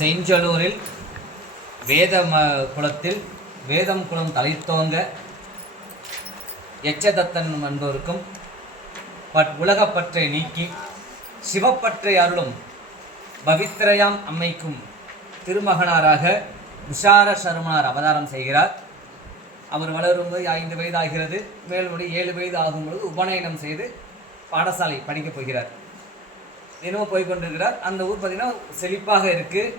செஞ்சலூரில் வேத குலத்தில் வேதம் குலம் தலைத்தோங்க எச்சதத்தன் என்பவருக்கும் உலகப்பற்றை நீக்கி சிவப்பற்றை அருளும் பவித்ரயாம் அம்மைக்கும் திருமகனாராக விஷார சர்மனார் அவதாரம் செய்கிறார். அவர் வளரும்போது 5 வயது ஆகிறது. மேல்முடி 7 வயது ஆகும்பொழுது உபநயனம் செய்து பாடசாலை படிக்கப் போகிறார். தினமும் போய்கொண்டிருக்கிறார். அந்த ஊர் பார்த்திங்கன்னா செழிப்பாக இருக்குது.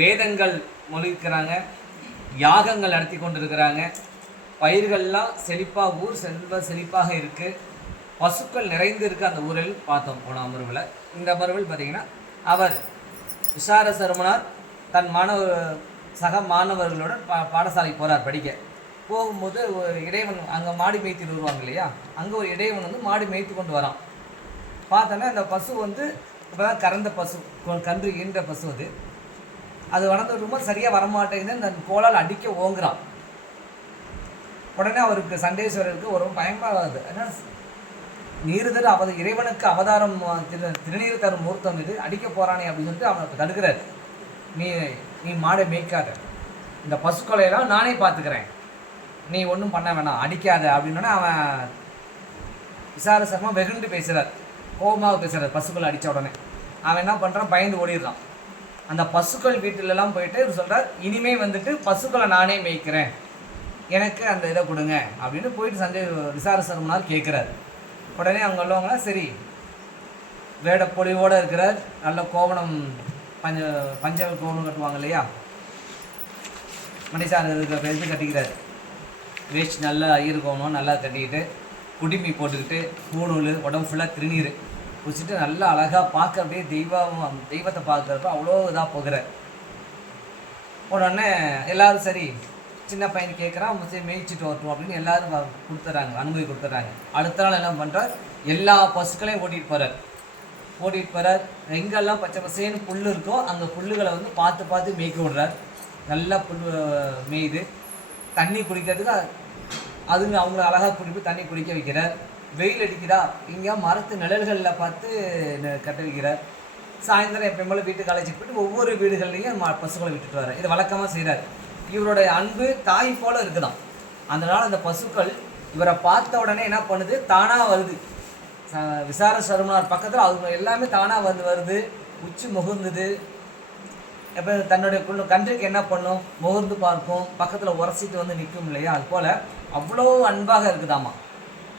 வேதங்கள் மொழிக்கிறாங்க, யாகங்கள் நடத்தி கொண்டிருக்கிறாங்க. பயிர்கள்லாம் செழிப்பாக, ஊர் செழிப்பாக இருக்குது. பசுக்கள் நிறைந்து இருக்குது. அந்த ஊரில் பார்த்தோம் போன அமர்வில். இந்த அமர்வில் பார்த்திங்கன்னா அவர் விஷார சர்மனார் தன் சக மாணவர்களுடன் பாடசாலைக்கு போகிறார். படிக்க போகும்போது ஒரு இடைவன் அங்கே மாடு மேய்த்திட்டு வருவாங்க இல்லையா, அங்கே ஒரு இடைவன் வந்து மாடு மேய்த்து கொண்டு வரான். பார்த்தோன்னா அந்த பசு வந்து இப்போ தான் கறந்த பசு, கன்று ஈன்ற பசு. அது வளர்ந்து ரொம்ப சரியாக வரமாட்டேங்குது. அந்த கோலால் அடிக்க ஓங்குறான். உடனே அவருக்கு சண்டேஸ்வரருக்கு ஒரு பயமாகாது. ஏன்னா நீருதர் இறைவனுக்கு அவதாரம், திருநீர் தரும் மூர்த்தம் இது, அடிக்க போகிறானே அப்படின்னு சொல்லிட்டு அவனுக்கு தடுக்கிறார். நீ மாடை மேய்க்காத, இந்த பசுக்கொலையெல்லாம் நானே பார்த்துக்கிறேன், நீ ஒன்றும் பண்ண வேணாம், அடிக்காத அப்படின்னோடனே அவன் விசாரசமாக வெகுண்டு பேசுகிறார், கோபமாக பேசுகிறார். பசுக்களை அடித்த உடனே அவன் என்ன பண்ணுறான், பயந்து ஓடிடுறான். அந்த பசுக்கள் வீட்டிலலாம் போயிட்டு இவர் சொல்கிறார், இனிமே வந்துட்டு பசுக்களை நானே மேய்க்கிறேன், எனக்கு அந்த இதை கொடுங்க அப்படின்னு போயிட்டு விசாரசர்மனார் கேட்குறாரு. உடனே அவங்க உள்ளவங்களாம் சரி, வேட பொலிவோடு இருக்கிறார். நல்ல கோவணம், பஞ்ச கோவணம் கட்டுவாங்க இல்லையா, மணிசார் இருக்கிற பேருக்கு கட்டிக்கிறார். வேஷ்டி நல்லா ஈர்க்கணும், நல்லா கட்டிக்கிட்டு குடிமி போட்டுக்கிட்டு பூணூல், உடம்பு ஃபுல்லாக திருநீர் குடிச்சிட்டு நல்லா அழகாக பார்க்க அப்படியே தெய்வத்தை பார்க்குறப்ப அவ்வளோ இதாக போகிறார். உடனே எல்லோரும் சரி, சின்ன பையன் கேட்குறான், சரி மேய்ச்சிட்டு வரட்டும் அப்படின்னு எல்லோரும் கொடுத்துட்றாங்க, அனுமதி கொடுத்துட்றாங்க. அடுத்த நாள் என்ன பண்ணுறார், எல்லா பசுக்களையும் ஓட்டிகிட்டு போகிறார். எங்கெல்லாம் பச்சை பசேன்னு புல் இருக்கோ அந்த புல்லுகளை வந்து பார்த்து மேய்க்க விடுறார். நல்லா புல் மேய்து தண்ணி குடிக்கிறதுக்கு அதுங்க அவங்கள அழகாக குடிப்பு தண்ணி குடிக்க வைக்கிறார். வெயில் அடிக்கிறா, இங்கே மரத்து நிழல்களில் பார்த்து கட்ட வைக்கிறார். சாயந்தரம் எப்பயும் போல் வீட்டுக்கு அழைச்சிட்டு போய்ட்டு ஒவ்வொரு வீடுகள்லையும் பசுக்களை விட்டுட்டு வர்றார். இது வழக்கமாக செய்கிறார். இவருடைய அன்பு தாய் போல் இருக்குதான். அதனால் அந்த பசுக்கள் இவரை பார்த்த உடனே என்ன பண்ணுது, தானாக வருது. விசார சர்மனார் பக்கத்தில் அவங்க எல்லாமே தானாக வருது. உச்சி முகுந்துது. இப்போ தன்னுடைய கன்றுக்கு என்ன பண்ணும், முகர்ந்து பார்க்கும், பக்கத்தில் உரசிட்டு வந்து நிற்கும் இல்லையா, அது போல் அவ்வளோ அன்பாக இருக்குதாம்மா.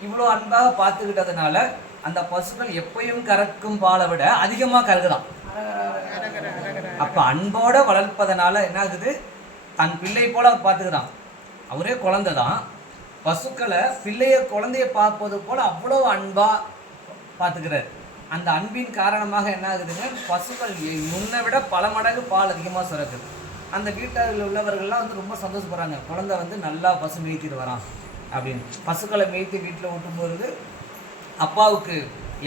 இவ்வளோ அன்பாக பார்த்துக்கிட்டதுனால அந்த பசுக்கள் எப்பயும் கறக்கும் பாலை விட அதிகமாக கறக்குதான். அப்போ அன்போடு வளர்ப்பதனால என்ன ஆகுது, தன் பிள்ளை போல் அவர் பார்த்துக்கிறான். அவரே குழந்தை தான், பசுக்களை குழந்தைய பார்ப்பது போல் அவ்வளோ அன்பாக பார்த்துக்கிறார். அந்த அன்பின் காரணமாக என்ன ஆகுதுங்க, பசுக்கள் முன்னை விட பல மடங்கு பால் அதிகமாக சுரக்குது. அந்த வீட்டில் உள்ளவர்கள்லாம் வந்து ரொம்ப சந்தோஷப்படுறாங்க, குழந்தை வந்து நல்லா பசு மேய்த்திட்டு வரான் அப்படின்னு. பசுக்களை மேய்த்து வீட்டில் ஓட்டும்போது அப்பாவுக்கு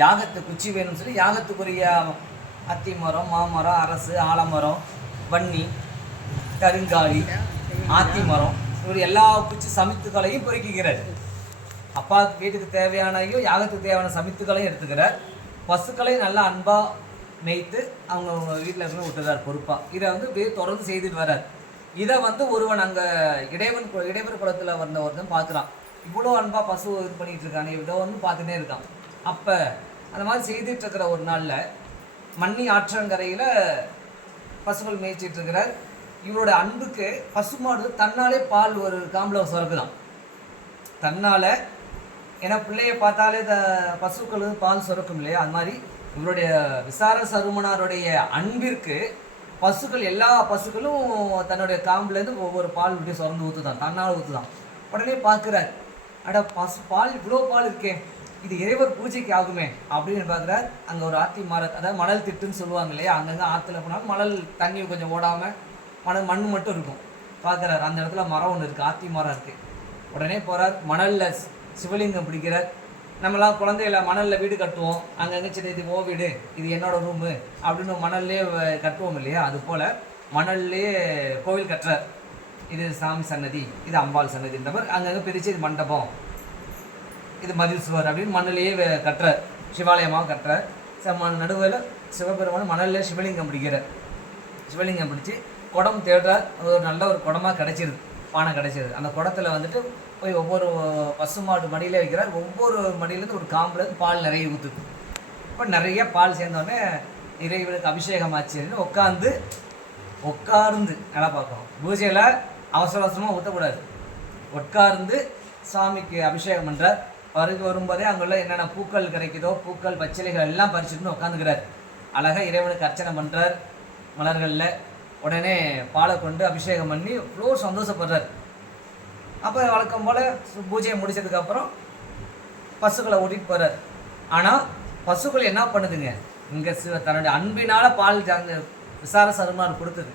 யாகத்து குச்சி வேணும்னு சொல்லி யாகத்துக்குரிய அத்தி மரம், மாமரம், அரசு, ஆலமரம், வன்னி, கருங்காலி, ஆத்தி மரம், இவர் எல்லா குச்சி சமித்துக்களையும் பொறுக்கிக்கிறார். அப்பாவுக்கு வீட்டுக்கு தேவையானையும் யாகத்துக்கு தேவையான சமித்துக்களையும் எடுத்துக்கிறார். பசுக்களையும் நல்லா அன்பாக மேய்த்து அவங்க வீட்டில் இருந்து விட்டுறார் பொறுப்பாக. இதை வந்து தொடர்ந்து செய்துட்டு வர்றார். இதை வந்து ஒருவன் அங்கே இடைவர் குளத்தில் வந்த ஒருத்தன் பார்க்குறான், இவ்வளோ அன்பாக பசு இது பண்ணிகிட்டு இருக்கானே, இதை வந்து பார்த்துட்டே இருக்கான். அப்போ அந்த மாதிரி செய்துட்டு இருக்கிற ஒரு நாளில் மண்ணி ஆற்றங்கரையில் பசுக்கள் மேய்ச்சிட்டு இருக்கிறார். இவரோட அன்புக்கு பசுமாடு தன்னாலே பால் ஒரு காம்பில் சுரக்குதான் தன்னால். ஏன்னா பிள்ளைய பார்த்தாலே பசுக்கள் பால் சுரக்கும் இல்லையா, அது மாதிரி இவருடைய விசார சருமனாருடைய அன்பிற்கு பசுக்கள், எல்லா பசுக்களும் தன்னுடைய காம்புலேருந்து ஒவ்வொரு பால் இப்படி சுரந்து ஊற்றுதான், தன்னால் ஊற்றுதான். உடனே பார்க்குறார், அட பால் இவ்வளோ பால் இருக்கே, இது இறைவர் பூஜைக்கு ஆகுமே அப்படின்னு பார்க்குறார். அங்கே ஒரு ஆத்தி மரம், அதாவது மணல் திட்டுன்னு சொல்லுவாங்க இல்லையா, அங்கங்கே ஆற்றுல போனாலும் மணல் தண்ணி கொஞ்சம் ஓடாமல் மண் மட்டும் இருக்கும். பார்க்குறாரு, அந்த இடத்துல மரம் ஒன்று இருக்குது, ஆத்தி மரம் இருக்குது. உடனே போகிறார், மணலில் சிவலிங்கம் பிடிக்கிறார். நம்மளாம் குழந்தைகள மணலில் வீடு கட்டுவோம், அங்கங்கே சின்ன இது ஓ வீடு, இது என்னோடய ரூமு அப்படின்னு மணல்லே கட்டுவோம் இல்லையா, அது போல் மணல்லே கோவில் கட்டுறார். இது சாமி சன்னதி, இது அம்பாள் சன்னதின்ற மாதிரி அங்கங்கே பிரித்து இது மண்டபம், இது மதில் சுவர் அப்படின்னு மண்ணிலேயே கட்டுறார். சிவாலயமாக கட்டுறார். நடுவில் சிவபெருமான் மணலில் சிவலிங்கம் பிடிக்கிறார். சிவலிங்கம் பிடிச்சி குடம் தேடுறார். ஒரு நல்ல ஒரு குடமாக கிடச்சிருது, பானை கிடச்சிருது. அந்த குடத்தில் வந்துட்டு போய் ஒவ்வொரு பசுமாடு மடியில் வைக்கிறார். ஒவ்வொரு மடியிலேருந்து ஒரு காம்புலேருந்து பால் நிறைய ஊற்றுது. இப்போ நிறைய பால் சேர்ந்தோடனே இறைவனுக்கு அபிஷேகம் ஆச்சுன்னு உட்கார்ந்து நல்லா பார்க்கணும். பூஜையில் அவசர அவசரமாக ஊற்றக்கூடாது. உட்கார்ந்து சாமிக்கு அபிஷேகம் பண்ணுறார். வரும்போதே அங்குள்ள என்னென்ன பூக்கள் கிடைக்குதோ பூக்கள் பச்சிலைகள் எல்லாம் பறிச்சுட்டு உட்காந்துக்கிறார். அழகாக இறைவனுக்கு அர்ச்சனை பண்ணுறார் மலர்களில். உடனே பாலை கொண்டு அபிஷேகம் பண்ணி இவ்வளோ சந்தோஷப்படுறார். அப்போ வழக்கம் போல் பூஜையை முடித்ததுக்கப்புறம் பசுக்களை ஓட்டிகிட்டு போகிறார். ஆனால் பசுக்கள் என்ன பண்ணுதுங்க, இங்கே தன்னுடைய அன்பினால் பால் விசார சருமார் கொடுத்தது.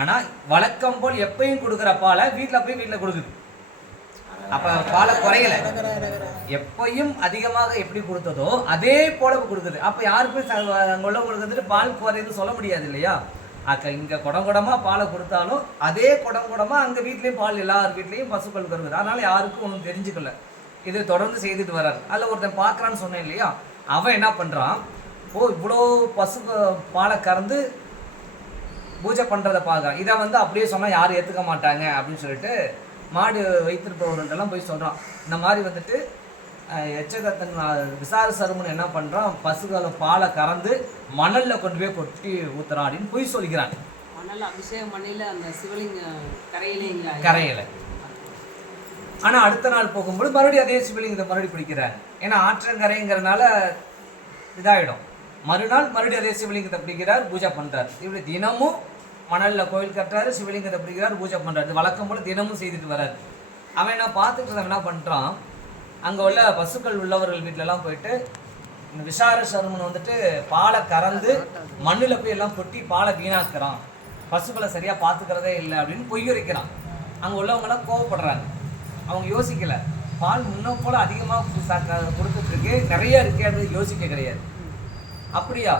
ஆனால் வழக்கம் போல் எப்பயும் கொடுக்குற பாலை வீட்டில் கொடுக்குது. அப்போ பாலை குறையலை, எப்பையும் அதிகமாக எப்படி கொடுத்ததோ அதே போல கொடுக்குது. அப்போ யாருக்கும் அங்கே உள்ளவங்களுக்கு வந்துட்டு பால் குறையுதுன்னு சொல்ல முடியாது இல்லையா. இங்கே குடமாக பாலை கொடுத்தாலும் அதே குடமாக அங்கே வீட்லேயும் பால் எல்லார் வீட்லேயும் பசுக்கள் வருது. அதனால் யாருக்கும் ஒன்றும் தெரிஞ்சுக்கல. இது தொடர்ந்து செய்துட்டு வர்றாரு. அதில் ஒருத்தன் பார்க்குறான்னு சொன்னேன் இல்லையா, அவன் என்ன பண்ணுறான், இவ்வளோ பசு பாலை கறந்து பூஜை பண்ணுறதை பார்க்குறான். இதை அப்படியே சொன்னால் யாரும் ஏற்றுக்க மாட்டாங்க அப்படின்னு சொல்லிட்டு மாடு வைத்திருப்பவர்களெல்லாம் போய் சொல்கிறான். இந்த மாதிரி வந்துட்டு எச்சதத்தன் விசார சருமன் என்ன பண்ணுறான், பசுகளை பாலை கறந்து மணலில் கொண்டு போய் கொட்டி ஊத்துறான் அப்படின்னு போய் சொல்லிக்கிறான். மணல் அபிஷேகம் மண்ணில் அந்த சிவலிங்க கரையில. ஆனால் அடுத்த நாள் போகும்போது மறுபடியும் அதே சிவலிங்கத்தை மறுபடியும் பிடிக்கிறாங்க. ஏன்னா ஆற்றங்கரைங்கிறதுனால இதாகிடும். மறுநாள் மறுபடியும் அதே சிவலிங்கத்தை பிடிக்கிறார், பூஜை பண்ணுறார். இப்படி தினமும் மணலில் கோயில் கட்டுறாரு, சிவலிங்கத்தை பிடிக்கிறார், பூஜை பண்ணுறாரு. வழக்கம் போல் தினமும் செய்துட்டு வர்றாரு. அவன் என்ன பார்த்துட்டு என்ன பண்ணுறான், அங்கே உள்ள பசுக்கள் உள்ளவர்கள் வீட்டிலலாம் போயிட்டு இந்த விசார சருமன் வந்துட்டு பாலை கறந்து மண்ணில் போய் எல்லாம் கொட்டி பாலை வீணாக்குறான், பசுக்களை சரியாக பார்த்துக்கிறதே இல்லை அப்படின்னு பொய்யுரைக்கிறான். அங்கே உள்ளவங்களாம் கோவப்படுறாங்க. அவங்க யோசிக்கலை, பால் முன்னும் போல் அதிகமாக கொடுத்துட்ருக்கு, நிறைய இருக்கே அப்படின்னு யோசிக்க கிடையாது. அப்படியா,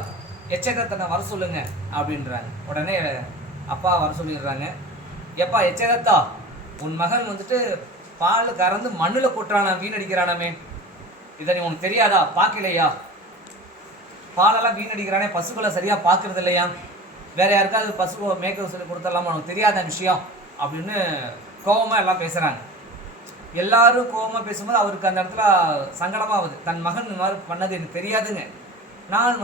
எச்சதத்தனை வர சொல்லுங்க அப்படின்றாங்க. உடனே அப்பா வர சொல்லிடுறாங்க. எப்பா எச்சதத்தா, உன் மகன் வந்துட்டு பால் கறந்து மண்ணில் கொட்டுறானா, வீணடிக்கிறானாமே, இதை நீ உனக்கு தெரியாதா, பார்க்கலையா? பாலெல்லாம் வீணடிக்கிறானே, பசுக்களை சரியாக பார்க்கறது இல்லையா, வேற யாருக்காவது பசு மேய்க்க சொல்லி கொடுத்துடலாமா, உனக்கு தெரியாத விஷயம் அப்படின்னு கோபமாக எல்லாம் பேசுகிறாங்க. எல்லாரும் கோபமாக பேசும்போது அவருக்கு அந்த இடத்துல சங்கடமாகுது. தன் மகன் இந்த மாதிரி பண்ணது எனக்கு தெரியாதுங்க, நான்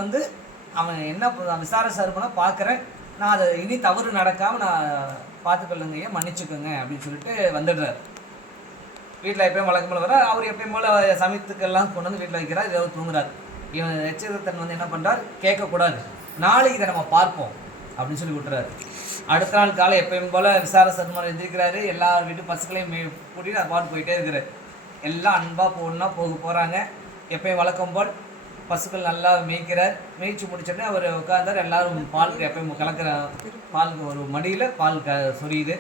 அவன் என்ன விசார சருமனை பார்க்குறேன், நான் அதை இனி தவறு நடக்காமல் நான் பார்த்துக்கொள்ளுங்க, மன்னிச்சுக்கோங்க அப்படின்னு சொல்லிட்டு வந்துடுறார். வீட்டில் எப்பயும் வழக்கம்போல் வர அவர் எப்பயும் போல் சமயத்துக்கெல்லாம் கொண்டு வந்து வீட்டில் வைக்கிறார். இதை தூங்குறார். இவன் எச்சரித்தன் என்ன பண்ணுறார், கேட்கக்கூடாது, நாளைக்கு இதை நம்ம பார்ப்போம் அப்படின்னு சொல்லி விட்டுறாரு. அடுத்த நாள் காலை எப்பயும் போல் விசார சருமன் எந்திரிக்கிறாரு. எல்லா வீட்டு பசுக்களையும் கூட்டிகிட்டு அது பாட்டு போயிட்டே இருக்கிறார். எல்லாம் அன்பாக ஒன்றா போகிறாங்க. எப்பயும் வழக்கம் போல் பசுக்கள் நல்லா மேய்க்கிறார். மேய்ச்சி முடிச்சோடனே அவர் உட்கார்ந்தார். எல்லோரும் பாலுக்கு எப்பயும் கலக்கிற பாலுக்கு ஒரு மடியில் பால் சொரியுது.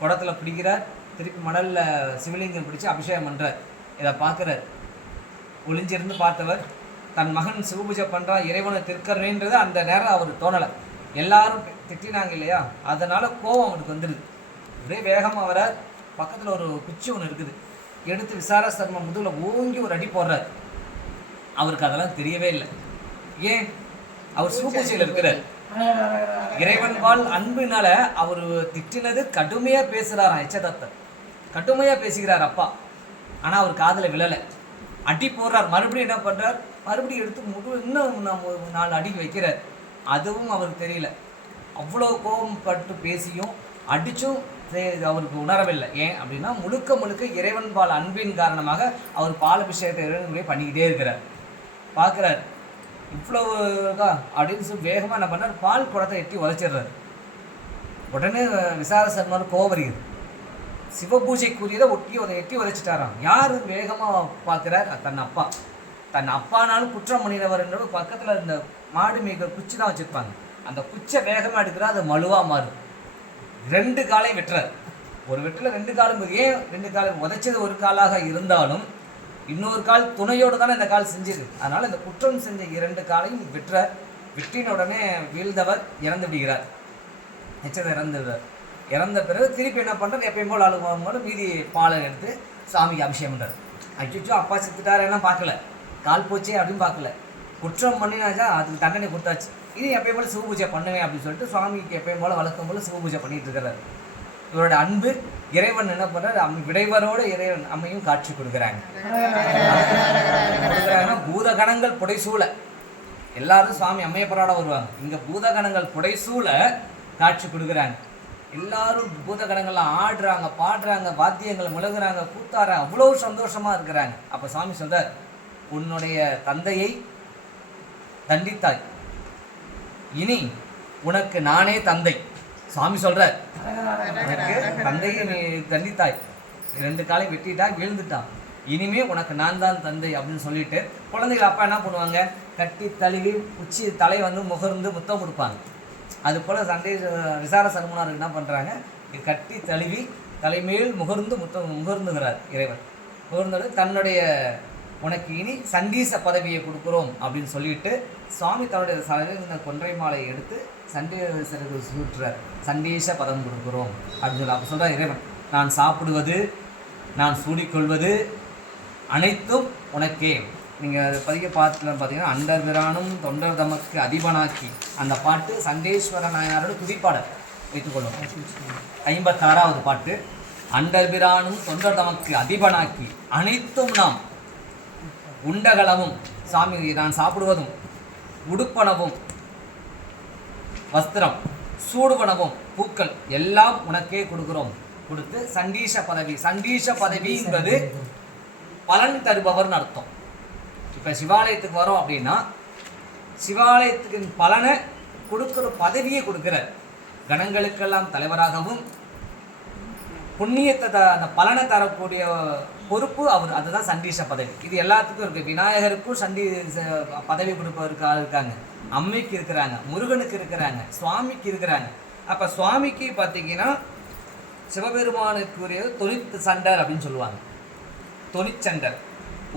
குடத்தில் பிடிக்கிறார். திருப்பி மணலில் சிவலிங்கம் பிடிச்சி அபிஷேகம் பண்ணுறார். இதை பார்க்குறார். ஒளிஞ்சிருந்து பார்த்தவர் தன் மகன் சிவபூஜை பண்ணுறான், இறைவனை திருக்கறேன்றது அந்த நேரம் அவர் தோணலை. எல்லாரும் திட்டினாங்க இல்லையா, அதனால் கோபம் அவனுக்கு வந்துடுது. ஒரே வேகமாக வர பக்கத்தில் ஒரு குச்சி ஒன்று இருக்குது, எடுத்து விசார சர்ம முதுகில் ஓங்கி ஒரு அடி போடுறார். அவருக்கு அதெல்லாம் தெரியவே இல்லை. ஏன், அவர் சிவபூஜையில் இருக்கிறார். இறைவன் வாழ் அன்பினால அவர் திட்டினது கடுமையாக பேசுகிறாராம். எச்சதத்தன் கடுமையாக பேசுகிறார் அப்பா. ஆனால் அவர் காதில் விழலை. அடி போடுறார். மறுபடியும் என்ன பண்ணுறார், மறுபடியும் எடுத்து இன்னும் 4 அடி வைக்கிறார். அதுவும் அவருக்கு தெரியல. அவ்வளோ கோபம் பட்டு பேசியும் அடித்தும் அவருக்கு உணரவில்லை. ஏன் அப்படின்னா முழுக்க இறைவன் பால் அன்பின் காரணமாக அவர் பால் அபிஷேகத்தை இறைவனுடைய பண்ணிக்கிட்டே இருக்கிறார். பார்க்குறார், இவ்வளவு அப்படின்னு சொல்லி வேகமாக என்ன பண்ணார், பால் குடத்தை எட்டி உதைச்சிடுறாரு. உடனே விசார சர்மர் கோபம் வருகிறது. சிவபூஜைக்குரியதை எட்டி உதைச்சிட்டாராம். யார் வேகமாக பார்க்குறார், தன் அப்பானாலும் குற்றம் பண்ணினவர் என்ற பக்கத்தில் இந்த மாடு மேய்க்கிற குச்சி தான் வச்சுருப்பாங்க. அந்த குச்சை வேகமாக எடுக்கிறார். அது மழுவாக மாறும். 2 காலையும் வெட்டுறார். ஒரு வெட்டில் 2 காலும். ஏன் 2 காலம், உதைச்சது ஒரு காலாக இருந்தாலும் இன்னொரு கால் துணையோடு தானே இந்த கால் செஞ்சது. அதனால் இந்த குற்றம் செஞ்ச 2 காலையும் வெட்டுறார். வெட்டின உடனே வீழ்ந்தவர் இறந்து விடுகிறார். எச்சதை இறந்துடுறார். இறந்த பிறகு திருப்பி என்ன பண்ணுறது, எப்பயும் போல் ஆளும்போது மீதி பாலை எடுத்து சாமிக்கு அபிஷேகம் பண்ணுறார். அச்சோ அப்பா செத்துட்டார் என்ன பார்க்கல, கால் போச்சே அப்படின்னு பார்க்கல, குற்றம் பண்ணினாச்சா அதுக்கு தண்டனை கொடுத்தாச்சு. இனி எப்பயும் போல சிவ பூஜை பண்ணுவேன் அப்படின்னு சொல்லிட்டு சுவாமிக்கு எப்பயும் போல வழக்கம் போல சிவ பூஜை பண்ணிட்டு இருக்கிறாரு. இவரோட அன்பு இறைவன் என்ன பண்றாரு, விடைவரோட இறைவன் அம்மையும் காட்சி கொடுக்குறாங்க. பூதகணங்கள் புடைசூழ எல்லாரும் சுவாமி அம்மையப்பரோட வருவாங்க. இங்க பூதகணங்கள் புடைசூழ காட்சி கொடுக்குறாங்க. எல்லாரும் பூதகணங்கள்லாம் ஆடுறாங்க, பாடுறாங்க, வாத்தியங்களை முழங்குறாங்க, கூத்தாடுறாங்க, அவ்வளவு சந்தோஷமா இருக்கிறாங்க. அப்ப சுவாமி சொல்றார், உன்னுடைய தந்தையை தண்டித்தாய், இனி உனக்கு நானே தந்தை. சுவாமி சொல்றார், உனக்கு தந்தையை நீ தண்டித்தாய், 2 காலை வெட்டிட்டாய், வீழ்ந்துட்டான், இனிமே உனக்கு நான் தான் தந்தை அப்படின்னு சொல்லிட்டு குழந்தைகள் அப்பா என்ன பண்ணுவாங்க, கட்டி தழுவி உச்சி தலை வந்து முகர்ந்து முத்தம் கொடுப்பாங்க. அது போல விசார சர்மனார் என்ன பண்றாங்க, கட்டி தழுவி தலைமேல் முகர்ந்து முகர்ந்துகிறார் இறைவன். முகர்ந்தது தன்னுடைய உனக்கு இனி சண்டீச பதவியை கொடுக்குறோம் அப்படின்னு சொல்லிட்டு சுவாமி தன்னுடைய கொன்றை மாலை எடுத்து சண்டீசருக்கு சூட்டுறார். சண்டீச பதம் கொடுக்குறோம் அப்படின்னு சொல்லி அப்போ சொல்கிறார் இறைவன், நான் சாப்பிடுவது, நான் சூடிக்கொள்வது அனைத்தும் உனக்கே. நீங்கள் பதிக பாட்டில் பார்த்தீங்கன்னா, அண்டர் பிரானும் தொண்டர் தமக்கு அதிபனாக்கி, அந்த பாட்டு சண்டேஸ்வர நாயனாரோட துதிப்பாடல் வைத்துக்கொள்ளும். 56வது பாட்டு. அண்டர் பிரானும் தொண்டர் தமக்கு அதிபனாக்கி அனைத்தும் நாம் உண்டகளவும், சாமி நான் சாப்பிடுவதும் உடுப்பனவும் வஸ்திரம் சூடுவனவும் பூக்கள் எல்லாம் உனக்கே கொடுக்குறோம் கொடுத்து சண்டீச பதவி. சண்டீச பதவி என்பது பலன் தருபவர்னு அர்த்தம். இப்போ சிவாலயத்துக்கு வரோம் அப்படின்னா சிவாலயத்துக்கு பலனை கொடுக்குற பதவியை கொடுக்குறார். கணங்களுக்கெல்லாம் தலைவராகவும் புண்ணியத்தை அந்த பலனை தரக்கூடிய பொறுப்பு அவர். அதுதான் சண்டீச பதவி. இது எல்லாத்துக்கும் இருக்குது. விநாயகருக்கும் பதவி கொடுப்பதற்கு ஆள் இருக்காங்க, அம்மைக்கு இருக்கிறாங்க, முருகனுக்கு இருக்கிறாங்க, சுவாமிக்கு இருக்கிறாங்க. அப்போ சுவாமிக்கு பார்த்தீங்கன்னா சிவபெருமானுக்குரிய தொனித்து சண்டர் அப்படின்னு சொல்லுவாங்க. தொனிச்சண்டர்.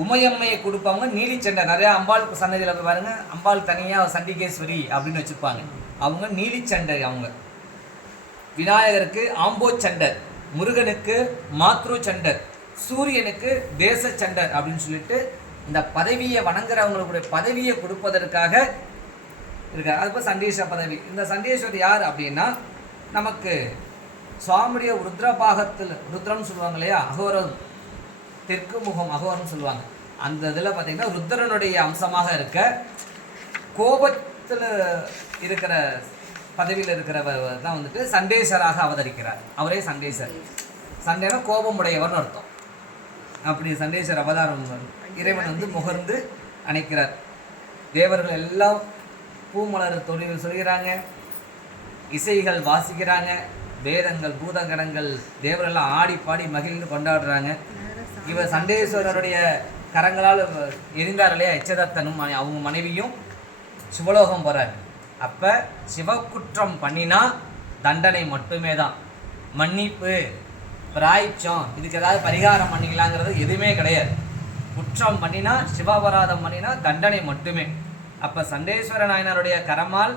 உமையம்மையை கொடுப்பவங்க நீலிச்சண்டர். நிறையா அம்பாள் சன்னதியில் போய் பாருங்க, அம்பாள் தனியாக சண்டிகேஸ்வரி அப்படின்னு வச்சுருப்பாங்க, அவங்க நீலிச்சண்டர். அவங்க விநாயகருக்கு ஆம்போச்சண்டர், முருகனுக்கு மாத்ரு சண்டர், சூரியனுக்கு தேச சண்டர் அப்படின்னு சொல்லிட்டு இந்த பதவியை வணங்குறவங்களுடைய பதவியை கொடுப்பதற்காக இருக்கார். அதுபோல் சண்டீச பதவி. இந்த சண்டீஸ்வரர் யார் அப்படின்னா, நமக்கு சுவாமியுடைய ருத்ரபாகத்தில், ருத்ரம்னு சொல்லுவாங்க இல்லையா, அகோரம், தெற்கு முகம் அகோரம்னு சொல்லுவாங்க. அந்த இதில் பார்த்தீங்கன்னா ருத்ரனுடைய அம்சமாக இருக்க கோபத்தில் இருக்கிற பதவியில் இருக்கிறவர் தான் வந்துட்டு சண்டேசராக அவதரிக்கிறார். அவரே சண்டேசர். சண்டேனா கோபம் உடையவர்னு அர்த்தம். அப்படி சண்டேசர் அவதாரம் இறைவன் வந்து முகர்ந்து அணைக்கிறார். தேவர்கள் எல்லாம் பூமலர் தொழில் சொல்கிறாங்க, இசைகள் வாசிக்கிறாங்க, வேதங்கள் பூதகணங்கள் தேவரெல்லாம் ஆடி பாடி மகிழ்ந்து கொண்டாடுறாங்க. இவர் சண்டேஸ்வரருடைய கரங்களால் எரிந்தார் இல்லையா, எச்சதத்தனும் அவங்க மனைவியும் சிவலோகம் போகிறார். அப்போ சிவக்குற்றம் பண்ணினா தண்டனை மட்டுமே தான், மன்னிப்பு பிராய்ச்சம் இதுக்கு ஏதாவது பரிகாரம் பண்ணிக்கலாங்கிறது எதுவுமே கிடையாது. குற்றம் பண்ணினா, சிவாபராதம் பண்ணினா தண்டனை மட்டுமே. அப்போ சண்டேஸ்வர நாயனாருடைய கரமால்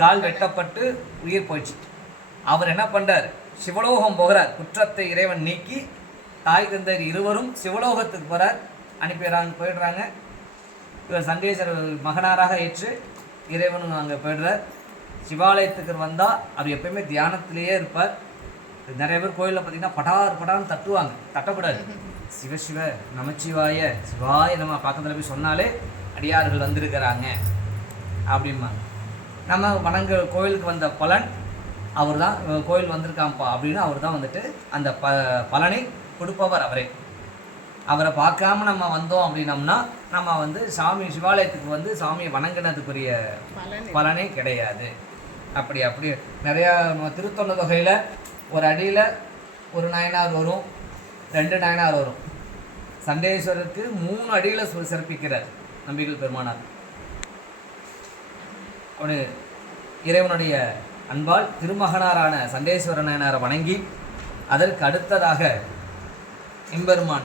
கால் வெட்டப்பட்டு உயிர் போயிடுச்சு. அவர் என்ன பண்ணுறார், சிவலோகம் போகிறார். குற்றத்தை இறைவன் நீக்கி தாய் தந்தையர் இருவரும் சிவலோகத்துக்கு போகிறார். போயிடுறாங்க. இவர் சண்டேஸ்வரர் மகனாராக ஏற்று இறைவனும் அங்கே போயிடுறார். சிவாலயத்துக்கு வந்தால் அவர் எப்பயுமே தியானத்திலேயே இருப்பார். நிறைய பேர் கோயிலில் பார்த்தீங்கன்னா படார்னு தட்டுவாங்க. தட்டக்கூடாது. சிவ சிவ நமச்சிவாய சிவாய நம்ம பக்கத்தில் போய் சொன்னாலே அடியார்கள் வந்திருக்கிறாங்க அப்படிம்பாங்க. நம்ம கோயிலுக்கு வந்த பலன் அவர் தான், கோயில் வந்திருக்காம்ப்பா அப்படின்னு அவர் தான் வந்துட்டு அந்த பலனை கொடுப்பவர் அவரே. அவரை பார்க்காம நம்ம வந்தோம் அப்படின்னம்னா நம்ம வந்து சிவாலயத்துக்கு வந்து சாமியை வணங்கினதுக்குரிய பலனே கிடையாது. அப்படி நிறையா திருத்தொண்ட தொகையில் ஒரு அடியில் ஒரு நாயனார் வரும், 2 நாயனார் வரும். சண்டேஸ்வரருக்கு 3 அடியில் சிறப்பிக்கிறார் நம்பிகள் பெருமானார். அவனு இறைவனுடைய அன்பால் திருமகனாரான சண்டேஸ்வர நாயனாரை வணங்கி அதற்கு அடுத்ததாக எம்பெருமான்